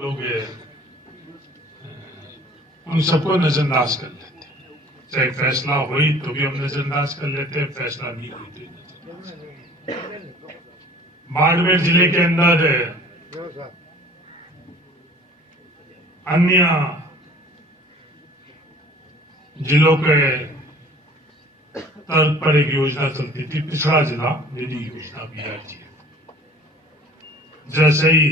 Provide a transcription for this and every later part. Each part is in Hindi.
लोग उन सबको नजरअंदाज कर लेते हैं। चाहे फैसला हुई तो भी हम नजरअंदाज कर लेते हैं, फैसला नहीं हुई तो नजरअंदाज। बाड़मेर जिले के अंदर अन्य जिलों के तर्ज पर एक योजना चलती थी, पिछड़ा जिला निधि योजना BRG। जैसे ही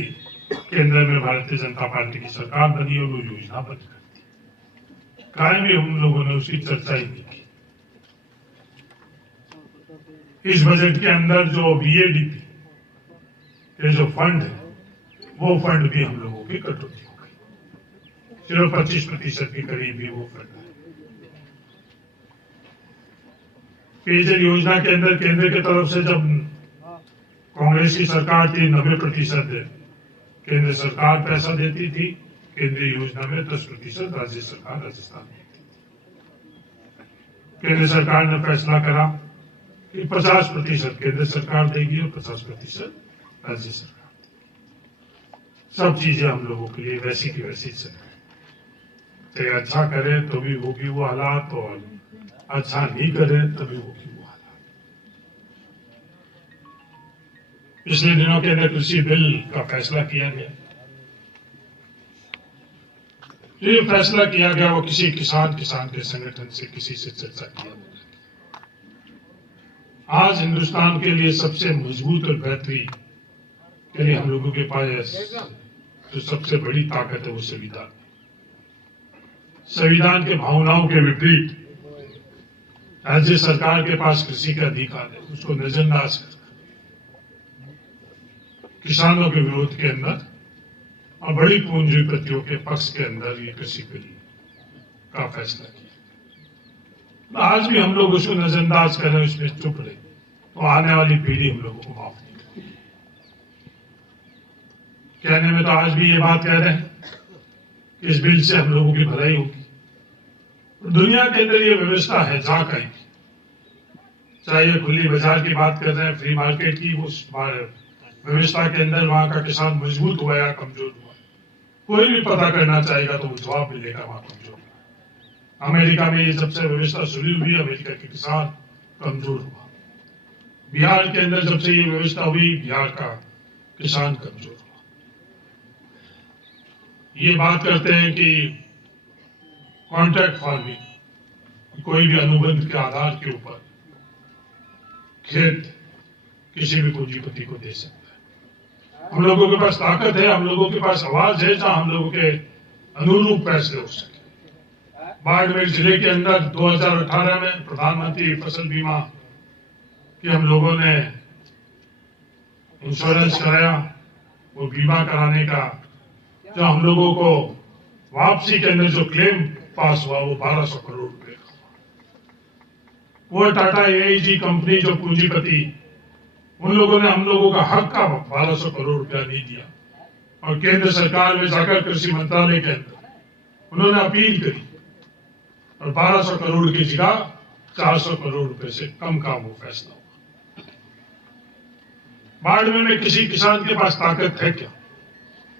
केंद्र में भारतीय जनता पार्टी की सरकार बनी और वो योजना बंद कर दी, कहीं भी हम लोगों ने उसकी चर्चा ही नहीं की। इस बजट के अंदर जो BADP के जो फंड है, वो फंड भी हम लोगों की कटौती हो गई, सिर्फ 25% के करीब ही वो फंड है। पेयजल योजना के अंदर केंद्र की तरफ से जब कांग्रेस की सरकार थी, 90% केंद्र सरकार पैसा देती थी। केंद्रीय योजना में 10% राज्य सरकार राजस्थान देती थी। केंद्र सरकार ने फैसला करा कि 50% केंद्र सरकार देगी और 50% राज्य सरकार देगी। सब चीजें हम लोगों के लिए वैसी की वैसी चल रही। चाहे अच्छा करे तो भी होगी वो हालात, और अच्छा नहीं करे तभी होगी वो हालात। पिछले दिनों के अंदर कृषि बिल का फैसला किया गया। जो ये फैसला किया गया वो किसी किसान के संगठन से किसी से चर्चा किया गया। आज हिंदुस्तान के लिए सबसे मजबूत और बेहतरी के लिए हम लोगों के पास जो सबसे बड़ी ताकत है वो संविधान। संविधान के भावनाओं के विपरीत राज्य सरकार के पास कृषि का अधिकार है, उसको नजरअंदाज कर किसानों के विरोध के अंदर और बड़ी पूंजीपतियों के पक्ष के अंदर ये कृषि बिल का फैसला किया। आज भी हम लोग उसको नजरअंदाज करें, उसमें चुप रहे, तो आने वाली पीढ़ी हम लोगों को माफ नहीं करेगी। कहने में तो आज भी ये बात कह रहे हैं कि इस बिल से हम लोगों की भलाई होगी। दुनिया के अंदर ये व्यवस्था है जहां कहीं, चाहे ये खुली बाजार की बात कर रहे हैं, फ्री मार्केट की, उस व्यवस्था के अंदर वहां का किसान मजबूत हुआ या कमजोर हुआ, कोई भी पता करना चाहेगा तो वो जवाब मिलेगा वहां कमजोर हुआ। अमेरिका में ये जब से व्यवस्था शुरू हुई, अमेरिका के किसान कमजोर हुआ। बिहार के अंदर जब से ये व्यवस्था हुई, बिहार का किसान कमजोर हुआ। ये बात करते हैं कि कॉन्ट्रैक्ट फार्मिंग, कोई भी अनुबंध के आधार के ऊपर खेत किसी भी पूंजीपति को दे सकता है। हम लोगों के पास ताकत है, हम लोगों के पास आवाज है, जहां हम लोगों के अनुरूप फैसले हो सके। बाड़मेर जिले के अंदर 2018 में प्रधानमंत्री फसल बीमा की हम लोगों ने इंश्योरेंस कराया। वो बीमा कराने का जो हम लोगों को वापसी के अंदर जो क्लेम पास हुआ वो 1200 करोड़ रुपए का। वो टाटा AIG कंपनी जो पूंजीपति, उन लोगों ने हम लोगों का हक का 1200 करोड़ रुपया नहीं दिया, और केंद्र सरकार में जाकर कृषि मंत्रालय के अंदर उन्होंने अपील करी और 1200 करोड़ की जगह 400 करोड़ रुपए से कम का वो फैसला हुआ। बाड़मेर में किसी किसान के पास ताकत है क्या?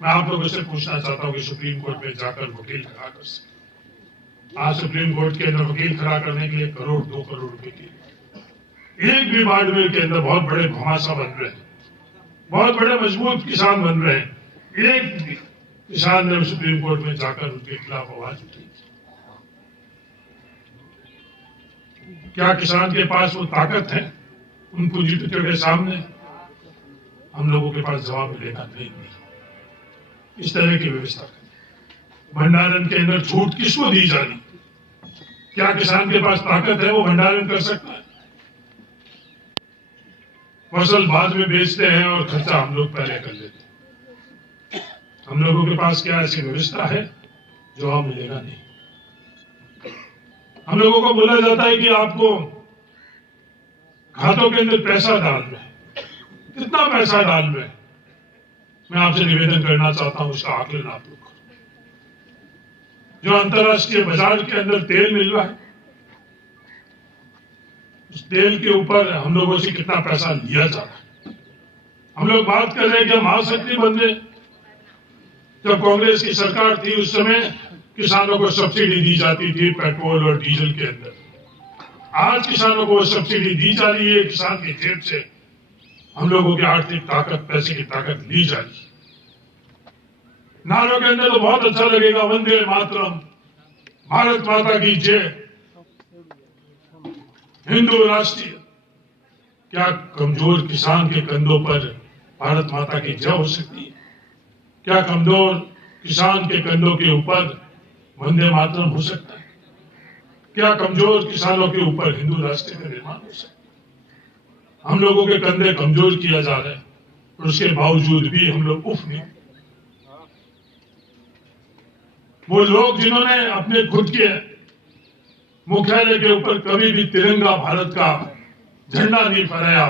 मैं आप लोगों से पूछना चाहता हूं कि सुप्रीम कोर्ट में जाकर वकील खड़ा कर सके। आज सुप्रीम कोर्ट के अंदर वकील खड़ा करने के लिए 1 करोड़ 2 करोड़ रुपए की, एक भी बाड़मेर के अंदर बहुत बड़े भामाशाह बन रहे हैं, बहुत बड़े मजबूत किसान बन रहे हैं, एक किसान ने सुप्रीम कोर्ट में जाकर उनके खिलाफ आवाज उठाई। क्या किसान के पास वो ताकत है उन पूंजीपतियों के सामने? हम लोगों के पास जवाब मिलेगा नहीं। इस तरह की व्यवस्था करें। भंडारण के अंदर छूट किसको दी जा रही? क्या किसान के पास ताकत है वो भंडारण कर सकता है? फसल बाद में बेचते हैं और खर्चा हम लोग पहले कर लेते हैं। हम लोगों के पास क्या ऐसी व्यवस्था है? जवाब मिलेगा नहीं। हम लोगों को बोला जाता है कि आपको खातों के अंदर पैसा डालना है। कितना पैसा डालना है? मैं आपसे निवेदन करना चाहता हूं, उसका आकलन आप लोग करो। जो अंतर्राष्ट्रीय बाजार के अंदर तेल मिल रहा है, उस तेल के ऊपर हम लोगों से कितना पैसा लिया जा रहा है? हम लोग बात कर रहे हैं कि हम महाशक्ति बन रहे, जब कांग्रेस की सरकार थी उस समय किसानों को सब्सिडी दी जाती थी पेट्रोल और डीजल के अंदर। आज किसानों को सब्सिडी दी जा रही है, किसान की जेब से हम लोगों की आर्थिक ताकत, पैसे की ताकत ली जा रही है। नारों के अंदर तो बहुत अच्छा लगेगा, वंदे मातरम, भारत माता की जय, हिंदू राष्ट्रीय। क्या कमजोर किसान के कंधों पर भारत माता की जय हो सकती है? क्या कमजोर किसान के कंधों के ऊपर वंदे मातरम हो सकता है? क्या कमजोर किसानों के ऊपर हिंदू राष्ट्र का निर्माण हो सकता है? हम लोगों के कंधे कमजोर किया जा रहा है और उसके बावजूद भी हम लोग उफ नहीं। वो लोग जिन्होंने अपने खुद के मुख्यालय के ऊपर कभी भी तिरंगा भारत का झंडा नहीं फहराया,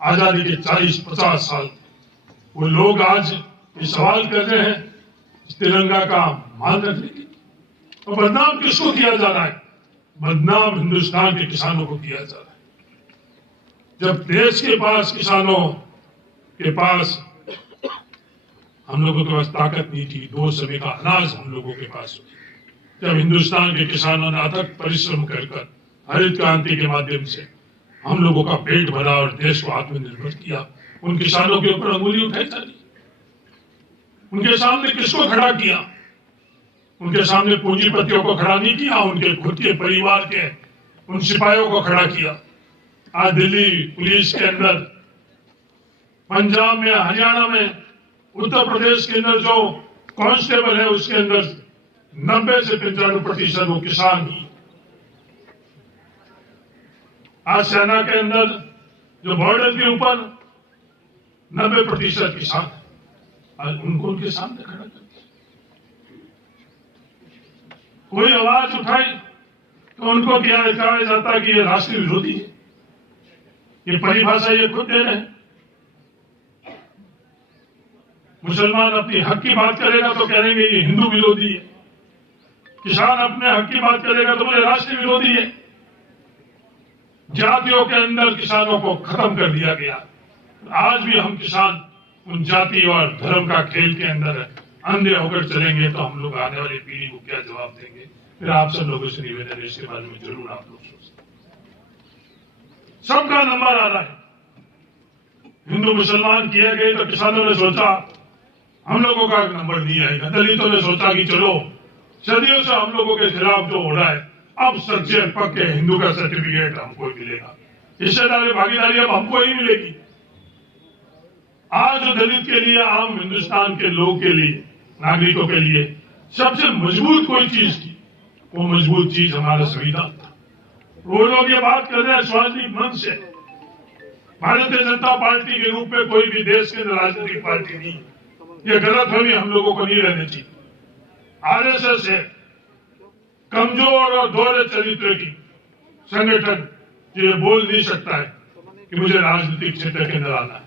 आजादी के 40-50 साल, वो लोग आज ये सवाल कर रहे हैं तिरंगा का मान रखने की। तो बदनाम किसको किया जा रहा है? बदनाम हिंदुस्तान के किसानों को किया जा रहा है। जब देश के पास, किसानों के पास, हम लोगों के पास ताकत नहीं थी, 2 समय का अनाज हम लोगों के पास, जब हिंदुस्तान के किसानों ने अथक परिश्रम कर हरित क्रांति के माध्यम से हम लोगों का पेट भरा और देश को आत्मनिर्भर किया, उन किसानों के ऊपर अंगुली उठाई जा रही। उनके सामने किसको खड़ा किया? उनके सामने पूंजीपतियों को खड़ा नहीं किया, उनके खुद के परिवार के उन सिपाहियों को खड़ा किया। आज दिल्ली पुलिस के अंदर, पंजाब में, हरियाणा में, उत्तर प्रदेश के अंदर जो कांस्टेबल है उसके अंदर 90 से 95% वो किसान ही। आज सेना के अंदर जो बॉर्डर के ऊपर 90% किसान, आज उनको उनके सामने खड़ा कर दिया। कोई आवाज उठाई तो उनको क्या कहा जाता कि ये राष्ट्र विरोधी है। ये परिभाषा ये खुद दे रहे हैं। मुसलमान अपनी हक की बात करेगा तो कहेंगे ये हिंदू विरोधी है, किसान अपने हक की बात करेगा तो बोले राष्ट्र विरोधी है। जातियों के अंदर किसानों को खत्म कर दिया गया। आज भी हम किसान उन जाति और धर्म का खेल के अंदर अंधे होकर चलेंगे तो हम लोग आने वाली पीढ़ी को क्या जवाब देंगे? फिर आप सब लोगों से निवेदन है, इसके बारे में जरूर आप लोग सोचें। सबका नंबर आ रहा है। हिंदू मुसलमान किए गए तो किसानों ने सोचा हम लोगों का नंबर नहीं आएगा। दलितों ने सोचा कि चलो सदियों से हम लोगों के खिलाफ जो हो रहा है, अब सच्चे पक्के हिंदू का सर्टिफिकेट हमको ही मिलेगा, हिस्सेदारी भागीदारी अब हमको ही मिलेगी। आज दलित के लिए, आम हिंदुस्तान के लोग के लिए, नागरिकों के लिए सबसे मजबूत कोई चीज थी, वो मजबूत चीज हमारा संविधान था। वो लोग ये बात कर रहे हैं सार्वजनिक मंच से, भारतीय जनता पार्टी के रूप में कोई भी देश के राजनीतिक पार्टी नहीं। ये गलतफहमी हम लोगों को नहीं रहनी चाहिए। आरएसएस है कमजोर और दोहरे चरित्र की संगठन जो ये बोल नहीं सकता है कि मुझे राजनीतिक क्षेत्र के अंदर आना है।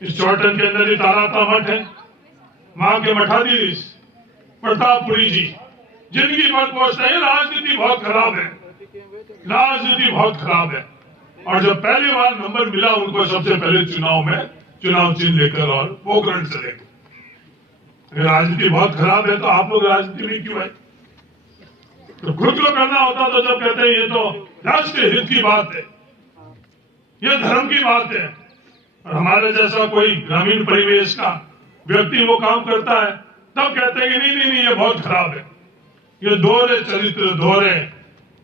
इस चौटन के अंदर ही ताराता मठ है, मां के मठाधीश प्रतापपुरी जी, जिनकी मत पहुंचता है राजनीति बहुत खराब है, राजनीति बहुत खराब है। और जब पहली बार नंबर मिला उनको सबसे पहले चुनाव में, चुनाव चिन्ह लेकर और पोखरण से लेकर, अगर राजनीति बहुत खराब है तो आप लोग राजनीति में क्यों आए? तो खुद को करना होता तो जब कहते हैं ये तो राष्ट्रीय हित की बात है, ये धर्म की बात है, और हमारे जैसा कोई ग्रामीण परिवेश का व्यक्ति वो काम करता है, तब कहते हैं कि नहीं नहीं नहीं ये बहुत खराब है। ये दोहरे चरित्र, दोहरे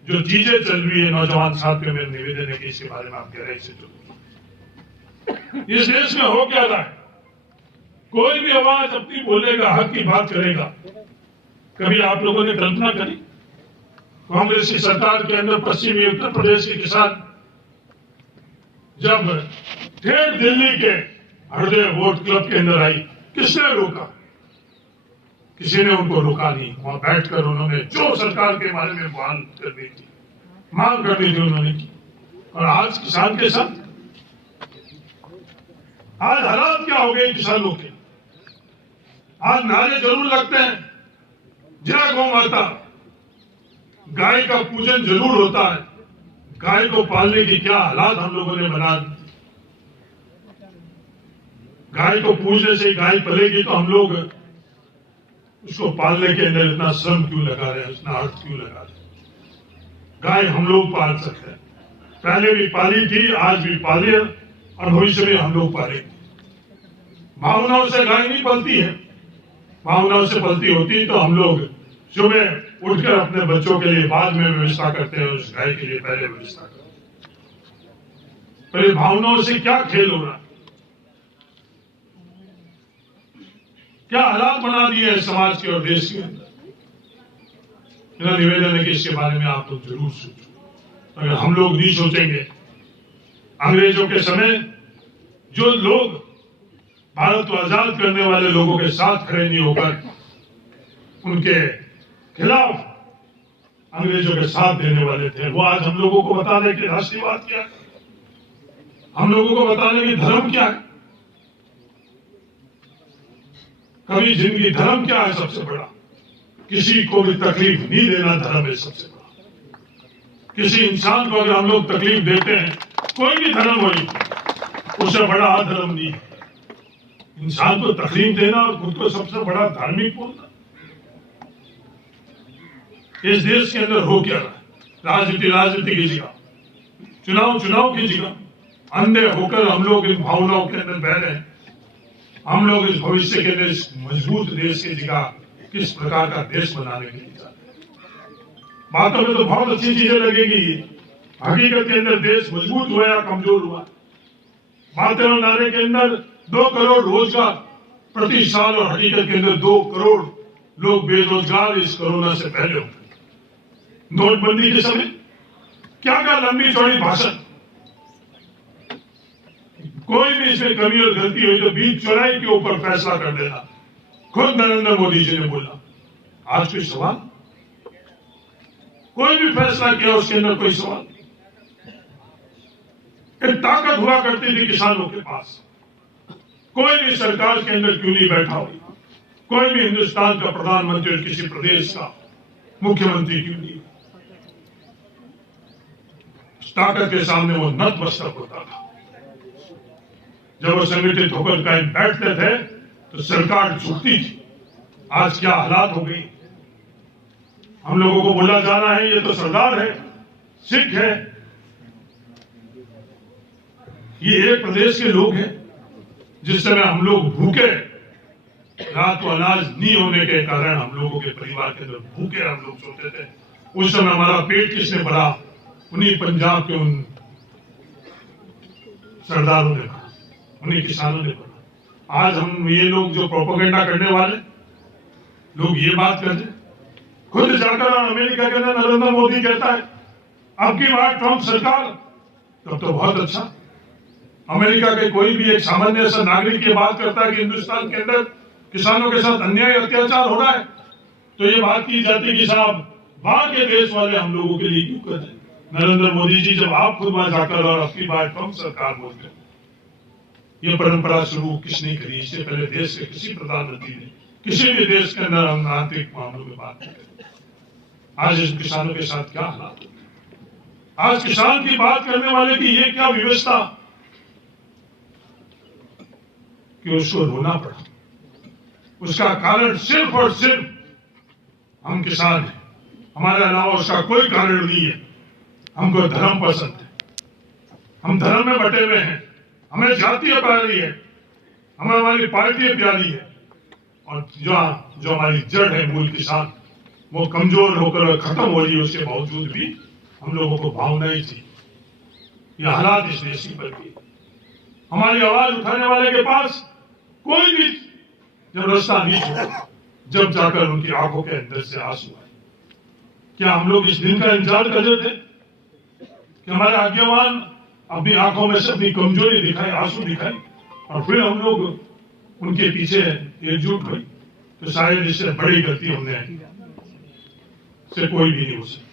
जो चीजें चल रही है, नौजवान साथियों में निवेदन है कि इसके बारे में आप गहराई से सोचें। इस देश में हो क्या रहा है? कोई भी आवाज अपनी बोलेगा, हक की बात करेगा। कभी आप लोगों ने कल्पना करी कांग्रेस की सरकार के अंदर पश्चिमी उत्तर प्रदेश के किसान जब ठेठ दिल्ली के हृदय वोट क्लब के अंदर आई, किसने रोका? किसी ने उनको रोका नहीं। वहां बैठकर उन्होंने जो सरकार के बारे में बयान करनी थी, मांग करनी थी, उन्होंने की। और आज किसान के साथ आज हालात क्या हो गए किसानों के? आज नारे जरूर लगते हैं, जय गौ माता, गाय का पूजन जरूर होता है। गाय को पालने की क्या हालात हम लोगों ने बना दी। गाय को पूजने से गाय पलेगी तो हम लोग उसको पालने के अंदर इतना श्रम क्यों लगा रहे हैं, इतना अर्थ क्यों लगा रहे हैं? गाय हम लोग पाल सकते हैं, पहले भी पाली थी, आज भी पाले और भविष्य में हम लोग पालेंगे। भावनाओं से गाय नहीं पलती है, भावनाओं से पलती होती तो हम लोग सुबह उठकर अपने बच्चों के लिए बाद में व्यवस्था करते हैं, उस गाय के लिए पहले व्यवस्था करते हैं। पर ये भावनाओं से क्या खेल हो रहा है, क्या हालात बना दिए हैं समाज के और देश के अंदर। मेरा निवेदन है कि इसके बारे में आप लोग जरूर सोचो। अगर हम लोग नहीं सोचेंगे, अंग्रेजों के समय जो लोग भारत को आजाद करने वाले लोगों के साथ खड़े नहीं होकर उनके खिलाफ अंग्रेजों के साथ देने वाले थे, वो आज हम लोगों को बता रहे कि राष्ट्रीयवाद क्या है, हम लोगों को बता रहे कि धर्म क्या है। कभी जिंदगी धर्म क्या है सबसे बड़ा, किसी को भी तकलीफ नहीं देना धर्म है सबसे बड़ा। किसी इंसान को अगर हम लोग तकलीफ देते हैं, कोई भी धर्म हो, उससे बड़ा अधर्म नहीं है। इंसान को तकलीफ देना और खुद को सबसे बड़ा धार्मिक बोलना। इस देश के अंदर हो क्या रहा है, राजनीति की जगह, चुनाव की जगह अंधे होकर हम लोग इन भावनाओं के अंदर बह रहे हैं। हम लोग इस भविष्य के लिए मजबूत देश की जगह किस प्रकार का देश बनाने के लिए चाहते हैं। बातों में तो बहुत अच्छी चीजें लगेगी, हकीकत के अंदर देश मजबूत हुआ या कमजोर हुआ। बातें और नारे के अंदर 2 करोड़ रोजगार प्रति साल और हकीकत के अंदर 2 करोड़ लोग बेरोजगार इस कोरोना से पहले हो। नोटबंदी के समय क्या लंबी चौड़ी भाषण, कोई भी इसमें कमी और गलती हुई तो बीच चौराहे के ऊपर फैसला कर देना, खुद नरेंद्र मोदी जी ने बोला। आज कोई सवाल, कोई भी फैसला किया उसके अंदर कोई सवाल। एक ताकत हुआ करती थी किसानों के पास, कोई भी सरकार के अंदर क्यों नहीं बैठा हो, कोई भी हिंदुस्तान का प्रधानमंत्री और किसी प्रदेश का मुख्यमंत्री क्यों नहीं, ताकत के सामने वो नतमस्तक होता था। जब वो संगठित होकर कहीं बैठते थे तो सरकार झुकती थी। आज क्या हालात हो गई, हम लोगों को बोला जा रहा है ये तो सरदार है, सिख है, ये एक प्रदेश के लोग हैं। जिस समय हम लोग भूखे, रात को अनाज नहीं होने के कारण हम लोगों के परिवार के अंदर भूखे हम लोग सोते थे, उस समय हमारा पेट किसने भरा, उन्हीं पंजाब के उन सरदारों ने भरा, उन्हीं किसानों ने भरा। आज हम ये लोग जो प्रोपेगेंडा करने वाले लोग ये बात कर रहे, खुद जाकर अमेरिका के अंदर नरेंद्र मोदी कहता है अब की बार ट्रंप सरकार, तब तो बहुत अच्छा। अमेरिका के कोई भी एक सामान्य सा नागरिक ये बात करता है कि हिंदुस्तान के अंदर किसानों के साथ अन्याय अत्याचार हो रहा है, तो ये बात की जाती है कि साहब बाहर के देश वाले हम लोगों के लिए क्यों कर रहे हैं। नरेंद्र मोदी जी जब आप खुद वहां जाकर और आपकी बात ट्रंप सरकार बोलते हैं, ये परंपरा शुरू किसने करी? इससे पहले देश के किसी प्रधानमंत्री ने किसी भी देश के अंदर हम आंतरिक मामलों में बात नहीं करें। आज इस किसानों के साथ क्या हालात, आज किसान की बात करने वाले की ये क्या व्यवस्था कि उसको रोना पड़ा। उसका कारण सिर्फ और सिर्फ हम किसान हैं, हमारे अलावा उसका कोई कारण नहीं है। हमको धर्म पसंद है, हम धर्म में बटे हुए हैं, हमें जातीय प्यारी है, हमें हमारी पार्टी प्यारी है, और जो हमारी जड़ है मूल किसान वो कमजोर होकर खत्म हो रही है। उसके बावजूद भी हम लोगों को भावनाएं थी, ये हालात इस देश की बन गई। हमारी आवाज उठाने वाले के पास कोई भी जब रास्ता नहीं छोड़ा, जब जाकर उनकी आंखों के अंदर से आंसू आए। क्या हम लोग इस दिन का इंतजार कर रहे थे कि हमारे आज्ञावान अपनी आंखों में से अपनी कमजोरी दिखाई, आंसू दिखाई, और फिर हम लोग उनके पीछे एकजुट हुए? तो शायद इससे बड़ी गलती हमने से कोई भी नहीं हो सकती।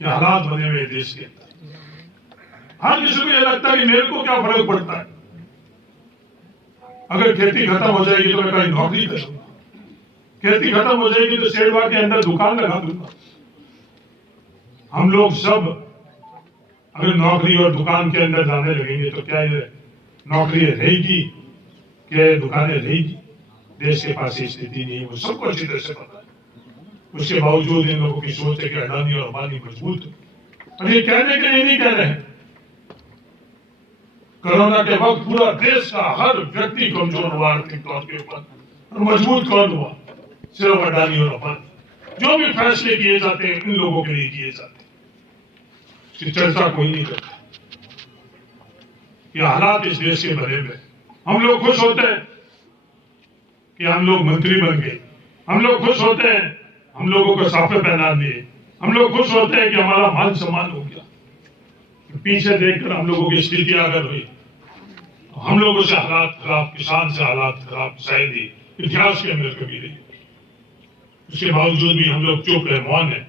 ये हालात बने हुए देश के अंदर। हर किसी को यह लगता है कि मेरे को क्या फर्क पड़ता है, अगर खेती खत्म हो जाएगी तो मैं कहीं नौकरी करूंगा, खेती खत्म हो जाएगी तो शेरवा के अंदर दुकान लगा दूंगा। हम लोग सब अगर नौकरी और दुकान के अंदर जाने लगेंगे तो क्या ये नौकरी रहेगी, क्या ये दुकानें रहेगी? देश के पास ये स्थिति नहीं है, वो सबको अच्छी तरह से पता है। उसके बावजूद इन लोगों की सोच है कि अडानी और अंबानी मजबूत है। और ये कहने के लिए नहीं कह रहे हैं। कोरोना के वक्त पूरा देश का हर व्यक्ति कमजोर हुआ आर्थिक तौर के ऊपर, और मजबूत कौन हुआ? सिर्फ अडानी और अंबानी। जो भी फैसले किए जाते हैं इन लोगों के लिए किए जाते हैं, इसकी चर्चा कोई नहीं करता। ये हालात इस देश के बने हुए। हम लोग खुश होते हैं कि हम लोग मंत्री बन गए, हम लोग खुश होते हैं हम लोगों को साफे पहना दिए, हम लोग खुश होते हैं कि हमारा मान सम्मान हो गया। पीछे देखकर हम लोगों की स्थिति अगर हुई, तो हम लोगों से हालात खराब, किसान से हालात खराब शायद ही इतिहास के अंदर कभी नहीं। उसके बावजूद भी हम लोग चुप रहे, मौन है।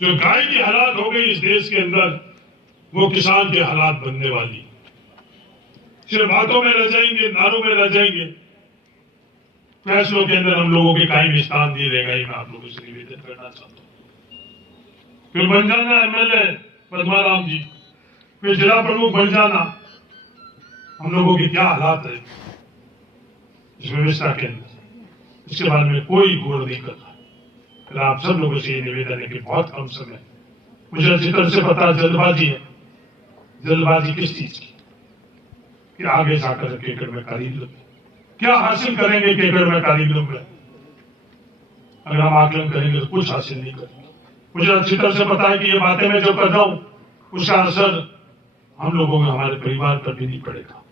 जो गाय की हालात हो गई इस देश के अंदर, वो किसान के हालात बनने वाली। सिर्फ बातों में रह जाएंगे, नारों में रह जाएंगे, फैसलों के अंदर हम लोगों के कहीं भी स्थान नहीं रहेगा। ये मैं आप लोगों से निवेदन करना चाहता हूं। फिर बन जाना एमएलए पद्माराम जी, फिर जिला प्रमुख बन जाना, हम लोगों की क्या हालात है इस व्यवस्था के अंदर, इसके बारे में कोई गौर नहीं कर रहा। फिर आप सब लोगों से ये निवेदन है कि बहुत कम समय, मुझे अच्छी तरह से पता जल्दबाजी है। जल्दबाजी किस चीज की? कि आगे जाकर केकड़ में कारीगरों में क्या हासिल करेंगे? केकड़ में कारीगरों में अगर हम आकलन करेंगे तो कुछ हासिल नहीं करेंगे। मुझे अच्छी तरह से पता है कि ये बातें मैं जो कर रहा हूं उसका असर हम लोगों में, हमारे परिवार पर भी नहीं पड़ेगा।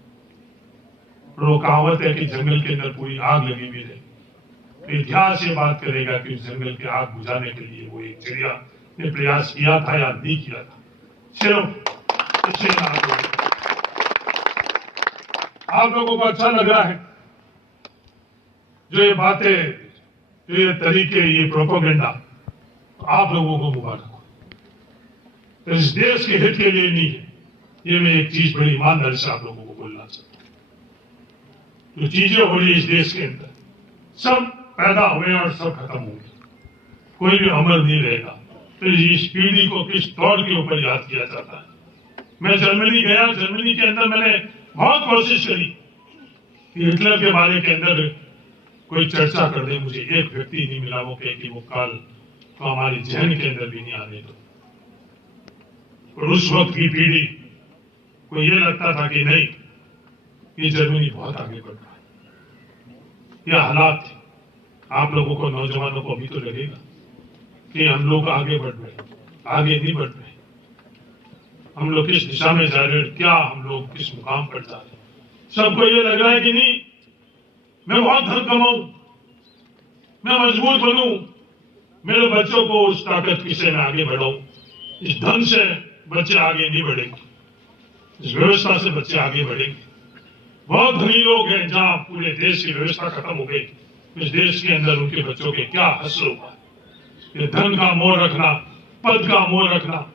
और वो कहावत है कि जंगल के अंदर पूरी आग लगी हुई है, तो इतिहास ये बात करेगा कि उस जंगल की आग बुझाने के लिए वो एक चिड़िया ने प्रयास किया था या नहीं किया था। सिर्फ इससे आप लोगों को अच्छा लग रहा है जो ये बातें, जो ये तरीके, ये प्रोपेगेंडा, तो आप लोगों को मुबारक हो। तो इस देश के हित के लिए नहीं है। ये मैं एक चीज बड़ी ईमानदारी से आप लोगों को बोलना चाहता हूं। जो चीजें हो रही इस देश के अंदर, सब पैदा हुए और सब खत्म होंगे, कोई भी अमर नहीं रहेगा। तो इस पीढ़ी को किस दौर के ऊपर याद किया जाता है। मैं जर्मनी गया, जर्मनी के अंदर मैंने बहुत कोशिश करी कि हिटलर के बारे के अंदर कोई चर्चा कर दे। मुझे एक व्यक्ति नहीं मिला वो कहे कि वो काल तो हमारी जहन के अंदर भी नहीं आने दो। और उस वक्त की पीढ़ी को ये लगता था कि नहीं, ये जर्मनी बहुत आगे बढ़ रहा है। यह हालात थे। आप लोगों को, नौजवानों को अभी तो लगेगा कि हम लोग आगे बढ़ रहे, आगे नहीं बढ़ रहे। हम लोग किस दिशा में जा रहे, क्या हम लोग किस मुकाम पर जा रहे। सबको ये लग रहा है कि नहीं, मैं बहुत धन कमाऊं, मैं मजबूत बनूं, मेरे बच्चों को उस ताकत से मैं आगे बढ़ाऊं। इस धन से बच्चे आगे नहीं बढ़ेंगे, इस व्यवस्था से बच्चे आगे बढ़ेंगे। बहुत धनी लोग हैं, जहां पूरे देश की व्यवस्था खत्म हो गई, इस देश के अंदर उनके बच्चों के क्या हश्र हुआ। ये धन का मोह रखना, पद का मोह रखना,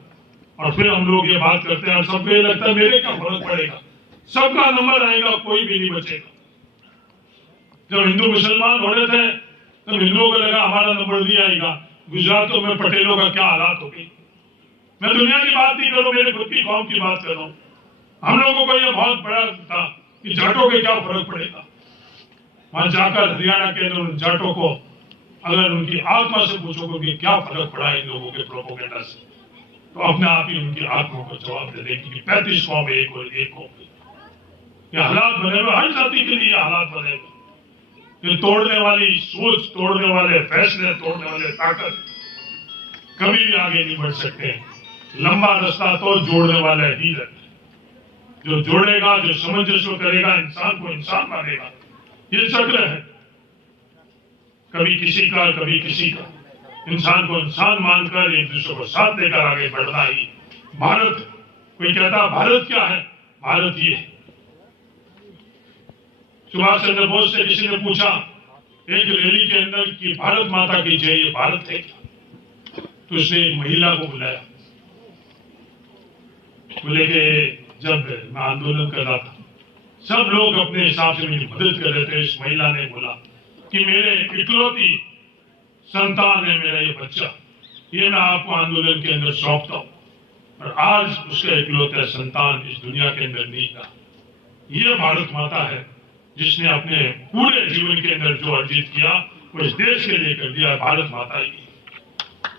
और फिर हम लोग ये बात करते हैं और सबको ये लगता है मेरे क्या फर्क पड़ेगा, सबका नंबर आएगा, कोई भी नहीं बचेगा। जब हिंदू मुसलमान हो रहे थे तब हिंदुओं को लगा हमारा नंबर नहीं आएगा। गुजरातों में पटेलों का क्या हालात हो गई। मैं दुनिया की बात नहीं कर रहा हूं, मेरे खुद की कौम की बात कर रहा हूं। हम लोगों को यह बहुत बड़ा था कि जाटों के क्या फर्क पड़ेगा। वहां जाकर हरियाणा के अंदर उन जाटों को अगर उनकी आत्मा से पूछोगे कि क्या फर्क पड़ा इन लोगों के प्रोपेगेंडा से, तो अपने आप ही उनकी आत्मा को जवाब दे देगी कि 35 में एक और एक हो गई। ये हालात बने हुए, हर जाति के लिए हालात बने हुए। ये तोड़ने वाली सोच, तोड़ने वाले फैसले, तोड़ने वाले ताकत कभी भी आगे नहीं बढ़ सकते। लंबा रास्ता तो जोड़ने वाला ही रहता है। जो जोड़ेगा, जो सामंजस्य करेगा, इंसान को इंसान मानेगा, ये चक्र है। कभी किसी का, कभी किसी का। इंसान को इंसान मानकर एक दूसरे को साथ देकर आगे बढ़ना ही भारत। कोई कहता भारत क्या है, भारत ये है। सुभाष चंद्र बोस से किसी ने पूछा एक रैली के अंदर कि भारत माता की जय, ये भारत है क्या? तो उसने एक महिला को बुलाया, बोले कि जब मैं आंदोलन कर रहा था सब लोग अपने हिसाब से मेरी मदद कर रहे थे। इस महिला ने बोला कि मेरे इकलौती संतान है मेरा ये बच्चा, ये मैं आपको आंदोलन के अंदर सौंपता हूं। और आज उसका इकलौता संतान इस दुनिया के अंदर नहीं था। ये भारत माता है जिसने अपने पूरे जीवन के अंदर जो अर्जित किया वो इस देश के लिए कर दिया। भारत माता की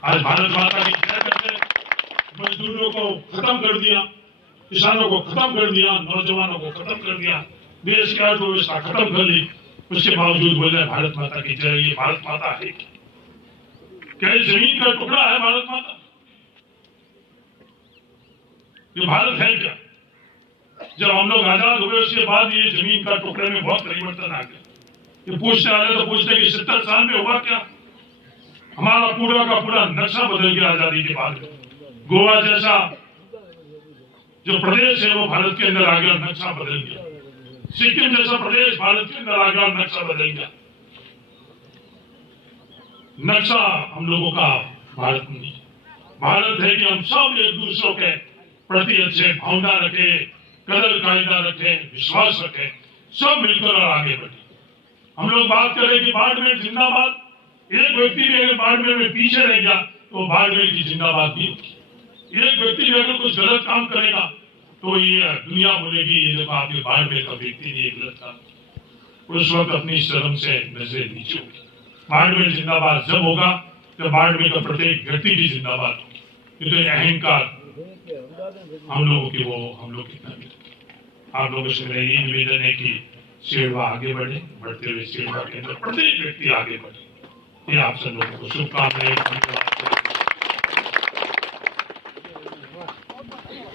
आज भारत माता की जय करके मजदूरों को खत्म कर दिया, किसानों को खत्म कर दिया, नौजवानों को खत्म कर दिया, देश की अर्थव्यवस्था खत्म कर ली। उसके बावजूद बोले भारत माता की जय। ये भारत माता है क्या? ये जमीन का टुकड़ा है भारत माता? ये भारत है क्या? जब हम लोग आजाद हुए उसके बाद ये जमीन का टुकड़े में बहुत परिवर्तन आ गया। ये पूछने वाले तो पूछते कि 70 साल में हुआ क्या? हमारा पूरा का पूरा नक्शा बदल गया आजादी के बाद। गोवा जैसा जो प्रदेश है वो भारत के अंदर आ गया, नक्शा बदल गया। सिक्किम जैसा प्रदेश भारत के अंदर आ गया, नक्शा बदल गया। नक्शा हम लोगों का भारत नहीं। भारत है कि हम सब एक दूसरों के प्रति अच्छे भावना रखें, कदर कायदा रखें, विश्वास रखें, सब मिलकर और आगे बढ़े। हम लोग बात करें कि बाड़मेर जिंदाबाद, एक व्यक्ति भी अगर बाड़मेर में पीछे रह गया तो बाड़मेर की जिंदाबाद भी होगी। एक व्यक्ति भी अगर कुछ गलत काम करेगा तो ये दुनिया बोलेगी ये देखो आपके बाड़मेर का व्यक्ति ने गलत काम। उस वक्त अपनी शर्म से नजरें नीचे होगी। बाड़मेर जिंदाबाद जब होगा जब बाड़मेर का प्रत्येक व्यक्ति भी जिंदाबाद होगा। तो अहंकार हम लोगों की वो हम लोग कितना भी आप लोगों से मेरा यही निवेदन है कि सेवा आगे बढ़े, बढ़ते हुए सेवा के अंदर प्रत्येक व्यक्ति आगे बढ़े। ये आप सब लोगों को शुभकामनाएं।